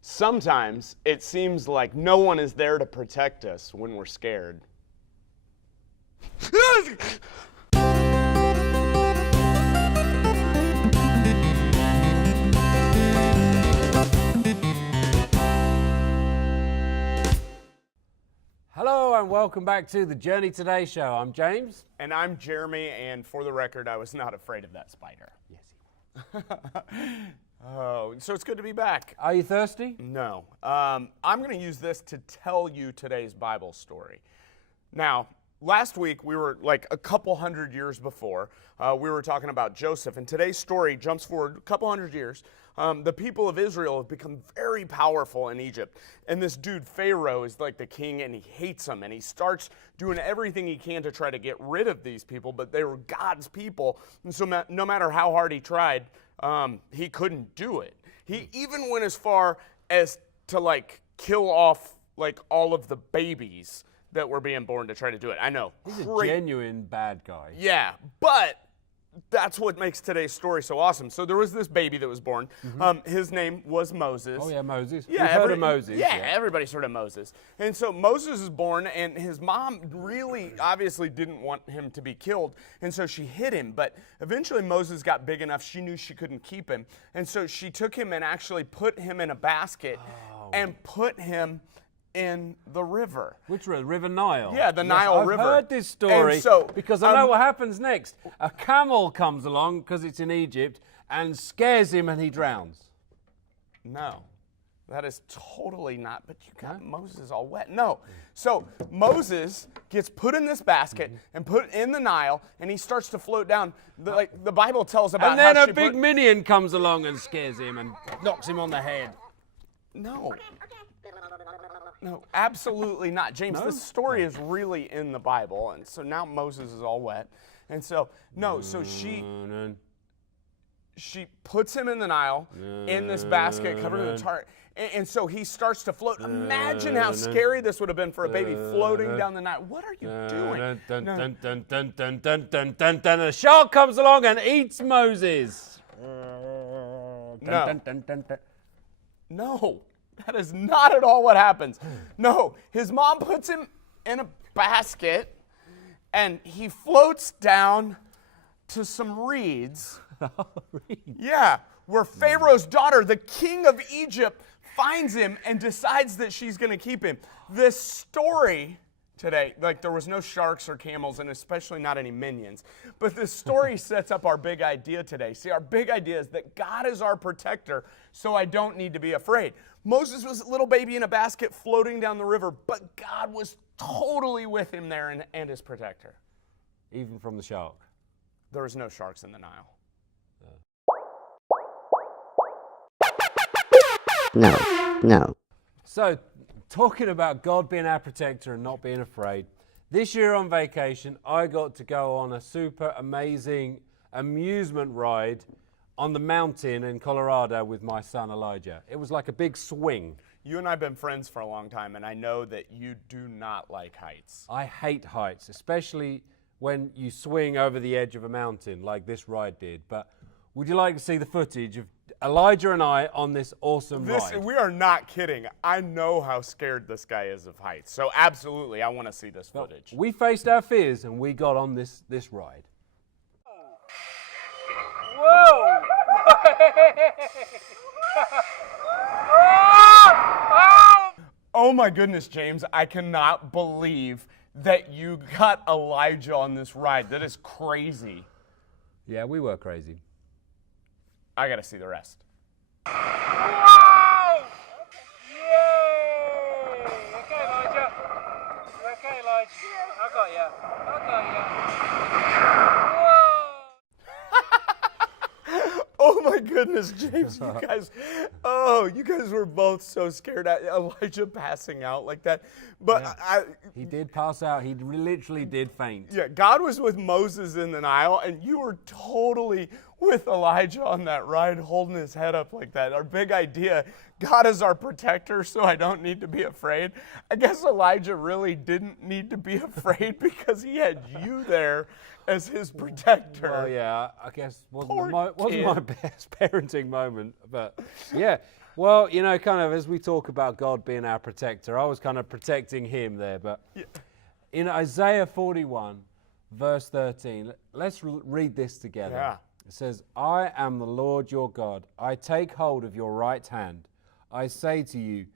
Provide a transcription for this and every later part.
Sometimes it seems like no one is there to protect us when we're scared. Hello and welcome back to the Journey Today show. I'm James. And I'm Jeremy, and for the record, I was not afraid of that spider. Yes, he was. Oh, so it's good to be back. Are you thirsty? No. I'm going to use this to tell you today's Bible story. Now, last week we were like a couple hundred years before. We were talking about Joseph, and today's story jumps forward a couple hundred years. The people of Israel have become very powerful in Egypt. And this dude, Pharaoh, is like the king, and he hates them. And he starts doing everything he can to try to get rid of these people, but they were God's people. And so no matter how hard he tried, he couldn't do it. He even went as far as to like kill off like all of the babies that were being born to try to do it. I know. He's a genuine bad guy. Yeah, but that's what makes today's story so awesome. So there was this baby that was born. His name was Moses. Oh yeah, Moses. Yeah, We've heard of Moses. Yeah, everybody's heard of Moses. And so Moses is born, and his mom really obviously didn't want him to be killed, and so she hid him. But eventually Moses got big enough, she knew she couldn't keep him. And so she took him and actually put him in a basket and put him in the river. Which river? River Nile. Yeah, the Nile River. I've heard this story And so, because I know what happens next. A camel comes along, because it's in Egypt, and scares him and he drowns. No, that is totally not, but you got Moses all wet. No. So Moses gets put in this basket and put in the Nile, and he starts to float down. The Bible tells about And then how a big minion comes along and scares him and knocks him on the head. No, absolutely not. James, this story is really in the Bible, and so now Moses is all wet. And so, so she puts him in the Nile in this basket covered in tar. And so he starts to float. Imagine how scary this would have been for a baby floating down the Nile. What are you doing? A shark comes along and eats Moses. No, that is not at all what happens. No, his mom puts him in a basket, and he floats down to some reeds. Yeah, where Pharaoh's daughter, the king of Egypt, finds him and decides that she's going to keep him. This story today, like there was no sharks or camels, and especially not any minions. But this story sets up our big idea today. See, our big idea is that God is our protector, so I don't need to be afraid. Moses was a little baby in a basket floating down the river, but God was totally with him there and his protector. Even from the shark. There was no sharks in the Nile. No. So, talking about God being our protector and not being afraid, this year on vacation, I got to go on a super amazing amusement ride on the mountain in Colorado with my son Elijah. It was like a big swing. You and I have been friends for a long time, and I know that you do not like heights. I hate heights, especially when you swing over the edge of a mountain like this ride did. But would you like to see the footage of Elijah and I on this awesome ride? We are not kidding. I know how scared this guy is of heights. So absolutely, I want to see this footage. We faced our fears and we got on this ride. Whoa! Oh my goodness, James, I cannot believe that you got Elijah on this ride. That is crazy. Yeah, we were crazy. I gotta see the rest. Whoa! Yay! Okay, Elijah. Okay, Elijah. I got you. Whoa! Oh my goodness, James, you guys were both so scared at Elijah passing out like that. But yeah. He did pass out. He literally did faint. Yeah, God was with Moses in the Nile, and you were totally with Elijah on that ride, holding his head up like that. Our big idea, God is our protector, so I don't need to be afraid. I guess Elijah really didn't need to be afraid because he had you there as his protector. Well, yeah, I guess Poor wasn't my best parenting moment, but yeah. Well, you know, kind of as we talk about God being our protector, I was kind of protecting him there. But in Isaiah 41, verse 13, let's read this together. Yeah. It says, I am the Lord your God. I take hold of your right hand. I say to you,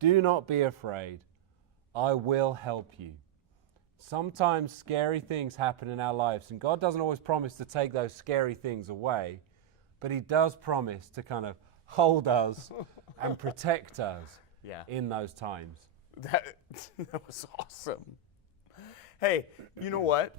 do not be afraid. I will help you. Sometimes scary things happen in our lives, and God doesn't always promise to take those scary things away, but he does promise to kind of hold us and protect us in those times. That was awesome. Hey, you know what?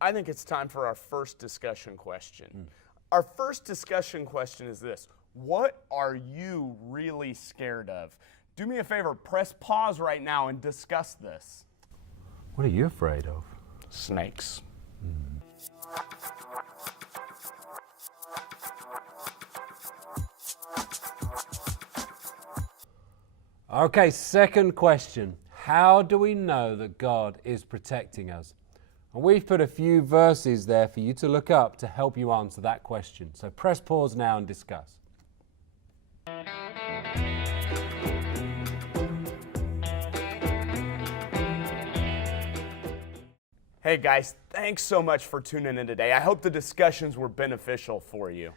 I think it's time for our first discussion question. Our first discussion question is this: what are you really scared of? Do me a favor, press pause right now and discuss this. What are you afraid of? Snakes. Okay, second question. How do we know that God is protecting us? And we've put a few verses there for you to look up to help you answer that question. So press pause now and discuss. Hey guys, thanks so much for tuning in today. I hope the discussions were beneficial for you.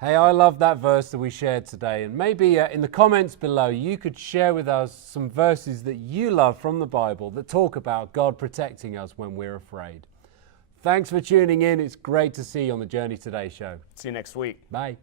Hey, I love that verse that we shared today, and maybe in the comments below you could share with us some verses that you love from the Bible that talk about God protecting us when we're afraid. Thanks for tuning in. It's great to see you on the Journey Today show. See you next week. Bye.